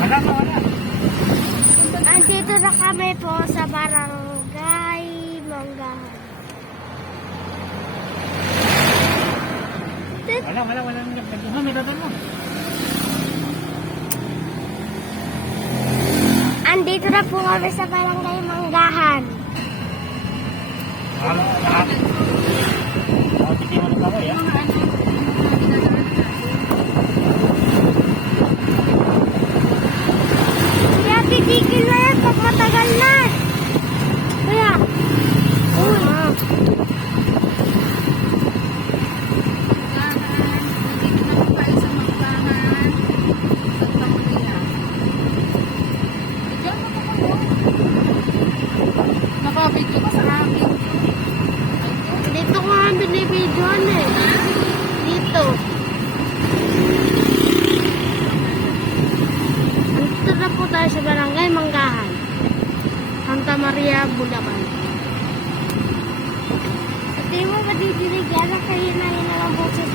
Wala. Andito na kami po sa Barangay Manggahan. Wala. May dadal mo. Andito na po kami sa Barangay Manggahan. Titiwan ako ya. Kaya titigil na yan pag matagal na. Kaya, Nakabigyo ka sa akin. dito ko nga binibidyoan eh. Dito. Andito na po tayo sa Barangay Manggahan. Santa Maria, Bulacan. Sa tingin mo ba didinig yan? Kayo na yun ang boses